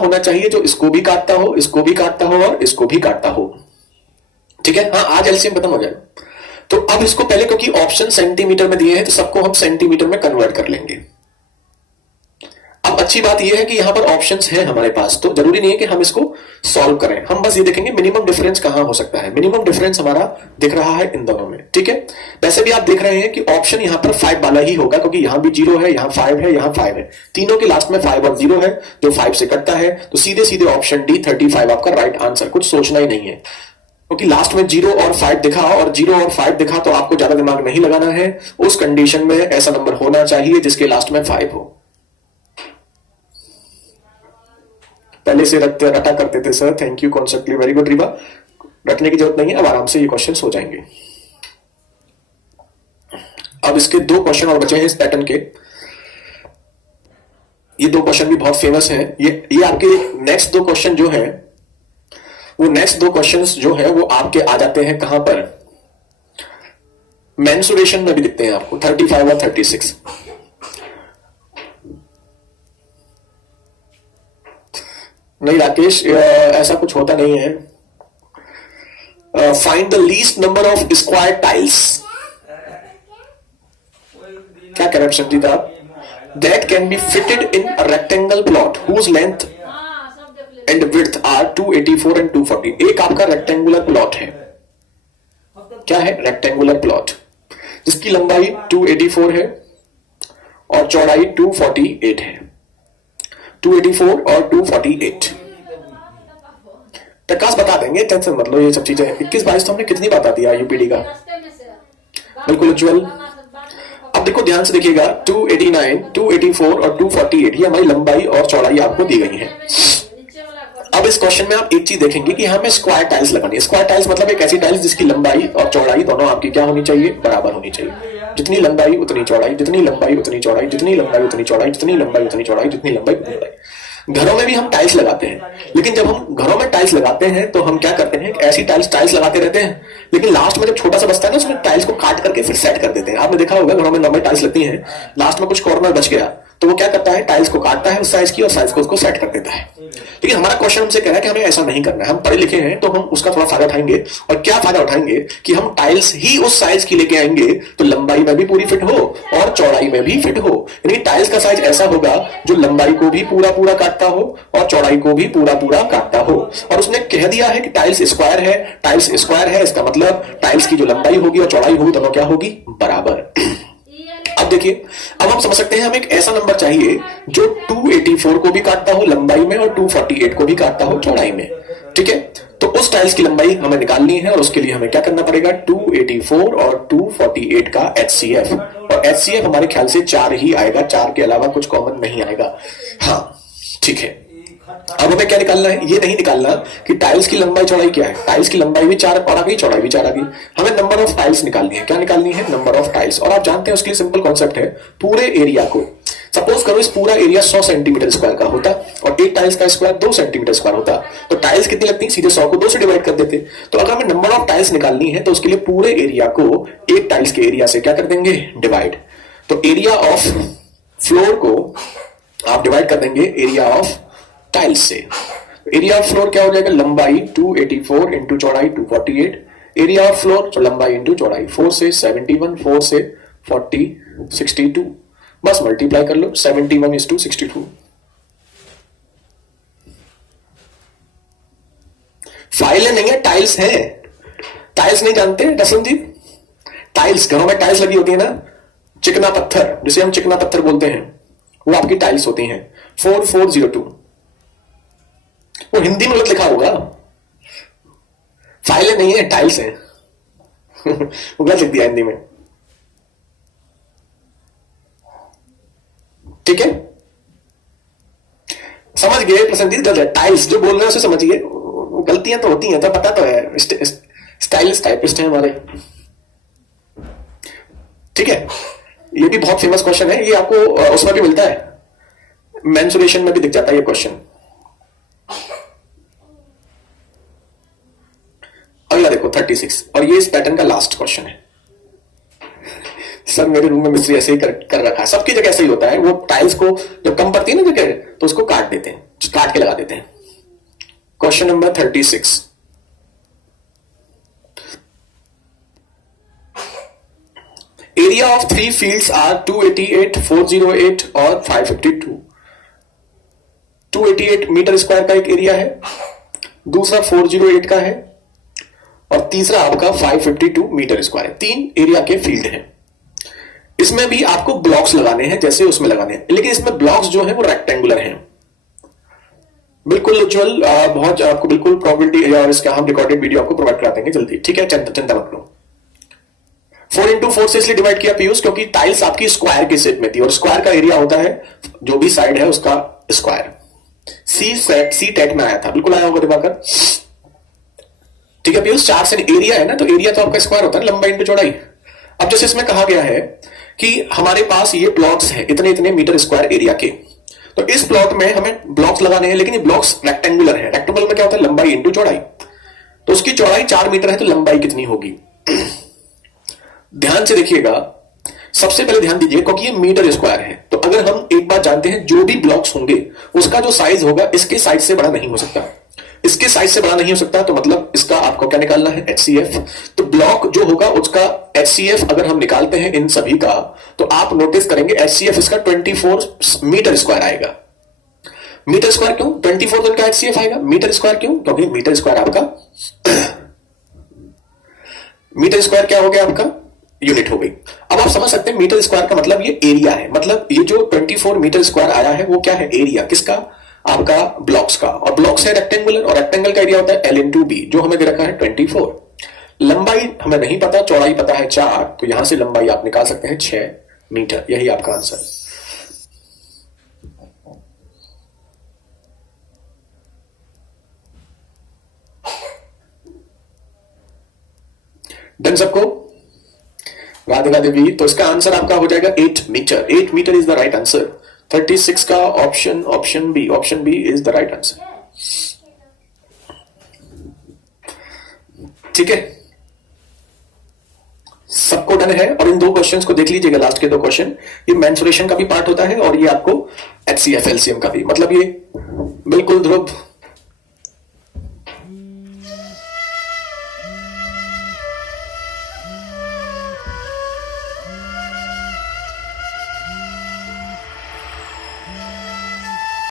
होना चाहिए जो इसको भी काटता हो, इसको भी काटता हो और इसको भी काटता हो। ठीक है, हाँ आज एलसीएम खत्म हो जाएगा। तो अब इसको पहले, क्योंकि ऑप्शन सेंटीमीटर में दिए हैं तो सबको हम सेंटीमीटर में कन्वर्ट कर लेंगे। अब अच्छी बात यह है कि यहां पर ऑप्शंस हैं हमारे पास, तो जरूरी नहीं है कि हम इसको सॉल्व करें, हम बस ये देखेंगे मिनिमम डिफरेंस कहां हो सकता है। मिनिमम डिफरेंस हमारा दिख रहा है इन दोनों में। ठीक है, वैसे भी आप देख रहे हैं कि ऑप्शन यहां पर 5 वाला ही होगा, क्योंकि यहां भी 0 है, यहां 5 है, यहां 5 है, तीनों के लास्ट में 5 और 0 है जो 5 से कटता है। तो सीधे सीधे ऑप्शन डी 35 आपका राइट आंसर, कुछ सोचना ही नहीं है, क्योंकि लास्ट में 0 और 5 दिखा और 0 और 5 दिखा तो आपको ज्यादा दिमाग नहीं लगाना है। उस कंडीशन में ऐसा नंबर होना चाहिए जिसके लास्ट में 5 हो। पहले से रटा करते थे sir, thank you conceptually, very good Reeva. रखने की जरूरत नहीं है, अब आराम से ये क्वेश्चन हो जाएंगे। अब इसके 2 क्वेश्चन और बचे हैं इस पैटर्न के। ये 2 क्वेश्चन भी बहुत फेमस हैं। ये आपके नेक्स्ट 2 क्वेश्चन जो है, वो नेक्स्ट 2 क्वेश्चंस जो है वो आपके आ जाते हैं कहां पर, मेंसुरेशन में भी दिखते हैं आपको, 35 और 36। नहीं राकेश, ऐसा कुछ होता नहीं है। Find the least number of square tiles. क्या कह रहे हैं संजीत आप? That can be fitted in a rectangle plot whose length and width are 284 and 240। एक आपका रेक्टेंगुलर प्लॉट है। क्या है? रेक्टेंगुलर प्लॉट जिसकी लंबाई 284 है और चौड़ाई 248 है। 284 और 248। प्रकाश बता देंगे, टेंशन मत लो, ये सब चीजें 21-22 तो हमने कितनी बता दिया यूपीडी का, बिल्कुल उज्जवल। अब देखो ध्यान से देखिएगा, 289, 284 और 248 ये हमारी लंबाई और चौड़ाई आपको दी गई है। अब इस क्वेश्चन में आप एक चीज देखेंगे कि हमें स्क्वायर टाइल्स लगानी है। स्क्वायर टाइल्स मतलब एक ऐसी टाइल्स जिसकी लंबाई और चौड़ाई दोनों आपकी क्या होनी चाहिए, बराबर होनी चाहिए। जितनी लंबाई उतनी चौड़ाई, जितनी लंबाई उतनी चौड़ाई, जितनी लंबाई उतनी चौड़ाई, जितनी लंबाई उतनी चौड़ाई, जितनी लंबाई उतनी चौड़ाई। घरों में भी हम टाइल्स लगाते हैं, लेकिन जब हम घरों में टाइल्स लगाते हैं तो हम क्या करते हैं, ऐसी टाइल्स लगाते रहते हैं, लेकिन लास्ट में जब छोटा सा बचता है ना, उसमें टाइल्स को काट करके फिर सेट कर देते हैं। आपने देखा होगा घरों में नॉर्मल टाइल्स लगती हैं, लास्ट में कुछ कॉर्नर बच गया तो वो क्या करता है, टाइल्स को काटता है उस साइज की और साइज को उसको सेट कर देता है। लेकिन हमारा क्वेश्चन हमसे कह रहा है कि हमें ऐसा नहीं करना है। हम पढ़े लिखे हैं तो हम उसका थोड़ा फायदा उठाएंगे। और क्या फायदा उठाएंगे कि हम टाइल्स ही उस साइज की लेके आएंगे तो लंबाई में भी पूरी फिट हो और चौड़ाई में भी फिट हो। यानी टाइल्स का साइज ऐसा होगा जो लंबाई को भी पूरा पूरा काटता हो और चौड़ाई को भी पूरा पूरा काटता हो। और उसने कह दिया है कि टाइल्स स्क्वायर है। टाइल्स स्क्वायर है इसका मतलब टाइल्स की जो लंबाई होगी और चौड़ाई होगी दोनों क्या होगी, बराबर। अब देखिए, अब हम समझ सकते हैं हमें एक ऐसा नंबर चाहिए जो 284 को भी काटता हो लंबाई में और 248 को भी काटता हो चौड़ाई में। ठीक है, तो उस टाइल्स की लंबाई हमें निकालनी है और उसके लिए हमें क्या करना पड़ेगा, 284 और 248 का HCF। और HCF हमारे ख्याल से 4 ही आएगा, 4 के अलावा कुछ कॉमन नहीं आएगा। हाँ ठीक है, अब हमें क्या निकालना है, ये नहीं निकालना कि टाइल्स की लंबाई चौड़ाई क्या है। टाइल्स की लंबाई भी 4 और आ गई, चौड़ाई भी 4 आ गई। हमें नंबर ऑफ टाइल्स निकालनी है। क्या निकालनी है, नंबर ऑफ टाइल्स। और आप जानते हैं उसके लिए सिंपल कॉन्सेप्ट है, पूरे एरिया को, सपोज करो इस पूरा एरिया 100 सेंटीमीटर स्क्वायर का होता और एक टाइल्स का स्क्वायर 2 सेंटीमीटर स्क्वायर होता, तो टाइल्स कितनी लगती, सीधे 100 को 2 से डिवाइड कर देते। तो अगर हमें नंबर ऑफ टाइल्स निकालनी है तो उसके लिए पूरे एरिया को एक टाइल्स के एरिया से क्या कर देंगे, डिवाइड। तो एरिया ऑफ फ्लोर को आप डिवाइड कर देंगे एरिया ऑफ टाइल्स से। एरिया ऑफ फ्लोर क्या हो जाएगा, लंबाई 284 इंटू चौड़ाई 248। एरिया ऑफ फ्लोर तो लंबाई इंटू चौड़ाई, 4 से 71, 4 से 40, 62, बस मल्टीप्लाई कर लो, 71:62। फाइल नहीं है, टाइल्स है। टाइल्स नहीं जानते रसमजीत? टाइल्स, घरों में टाइल्स लगी होती है ना, चिकना पत्थर, जिसे हम चिकना पत्थर बोलते हैं, वो आपकी टाइल्स होती हैं। 4402, वो हिंदी में गलत लिखा होगा, फाइलें नहीं है, टाइल्स हैं। वो गलत लिख दिया हिंदी में। ठीक है, समझ गए प्रसन्नजीत? गलत, टाइल्स जो बोल रहे हैं उसे समझिए, गलतियां तो होती हैं, तो पता तो है, स्टाइलिश टाइपिस्ट है हमारे। ठीक है, ये भी बहुत फेमस क्वेश्चन है, ये आपको उसमें भी मिलता है, मेंसुरेशन में भी दिख जाता है ये क्वेश्चन। अगला देखो 36, और ये इस पैटर्न का लास्ट क्वेश्चन है। सर मेरे रूम में मिस्त्री ऐसे ही कर रखा है, सबकी जगह ऐसे ही होता है। वो टाइल्स को जब कम पड़ती है ना जगह, तो उसको काट देते हैं, काट के लगा देते हैं। Question number 36, area of 3 fields are 288, 408 और 552। 288 मीटर स्क्वायर का एक एरिया है, दूसरा 408 का है और तीसरा आपका 552 मीटर स्क्वायर है। 3 एरिया के फील्ड हैं। इसमें भी आपको ब्लॉक्स लगाने हैं जैसे उसमें लगाने हैं, लेकिन इसमें ब्लॉक्स जो है वो रेक्टेंगुलर हैं, बिल्कुल उज्जवल, बहुत आपको बिल्कुल प्रोबेबिलिटी और इसका हम रिकॉर्डेड वीडियो आपको प्रोवाइड करा देंगे जल्दी, ठीक है, चिंता मत लो। 4 इंटू 4 से इसलिए डिवाइड किया पीयूष क्योंकि टाइल्स आपकी स्क्वायर के शेप में थी और स्क्वायर का एरिया होता है जो भी साइड है उसका स्क्वायर। सी टेट में आया था, बिल्कुल आया होगा दिवाकर, ठीक है पीयूष। 4 से एरिया है ना, तो एरिया तो आपका स्क्वायर होता है, लंबाई इंटू चौड़ाई। अब जैसे इसमें कहा गया है कि हमारे पास ये प्लॉट्स हैं इतने इतने मीटर स्क्वायर एरिया के, तो इस प्लॉट में हमें ब्लॉक्स लगाने हैं, लेकिन ये ब्लॉक्स रेक्टेंगुलर है। रेक्टेंगुलर में क्या होता है, लंबाई इंटू चौड़ाई, तो उसकी चौड़ाई 4 मीटर है तो लंबाई कितनी होगी। ध्यान से देखिएगा, सबसे पहले ध्यान दीजिए क्योंकि ये मीटर स्क्वायर है, तो अगर हम एक बात जानते हैं जो भी ब्लॉक्स होंगे उसका जो साइज होगा इसके साइज से बड़ा नहीं हो सकता, इसके साइज से बड़ा नहीं हो सकता, तो मतलब इसका आपको क्या निकालना है, HCF। तो ब्लॉक जो होगा उसका HCF अगर हम निकालते हैं इन सभी का, तो आप नोटिस करेंगे HCF इसका 24 मीटर स्क्वायर आएगा। मीटर स्क्वायर क्यों, 24 तो इनका HCF आएगा। मीटर स्क्वायर क्यों, क्योंकि मीटर स्क्वायर आपका मीटर स्क्वायर क्या हो गया आपका, यूनिट हो गई। अब आप समझ सकते हैं मीटर स्क्वायर का मतलब ये एरिया है, मतलब ये जो 24 मीटर स्क्वायर आया है वो क्या है, एरिया किसका, आपका ब्लॉक्स का, और ब्लॉक्स है रेक्टेंगुलर, और रेक्टेंगल का एरिया होता है L इंटू बी, जो हमें दे रखा है 24। लंबाई हमें नहीं पता, चौड़ाई पता है 4, तो यहां से लंबाई आप निकाल सकते हैं 6 मीटर। यही आपका आंसर है। डन सबको, राधे राधे वीर। तो इसका आंसर आपका हो जाएगा 8 metre. 8 metre is the right answer. 36 का option B is the right answer, ठीक है। सबको डन है, और इन 2 क्वेश्चंस को देख लीजिएगा, लास्ट के 2 क्वेश्चन, ये मेंसुरेशन का भी पार्ट होता है और ये आपको HCF LCM का भी, मतलब ये बिल्कुल ध्रुव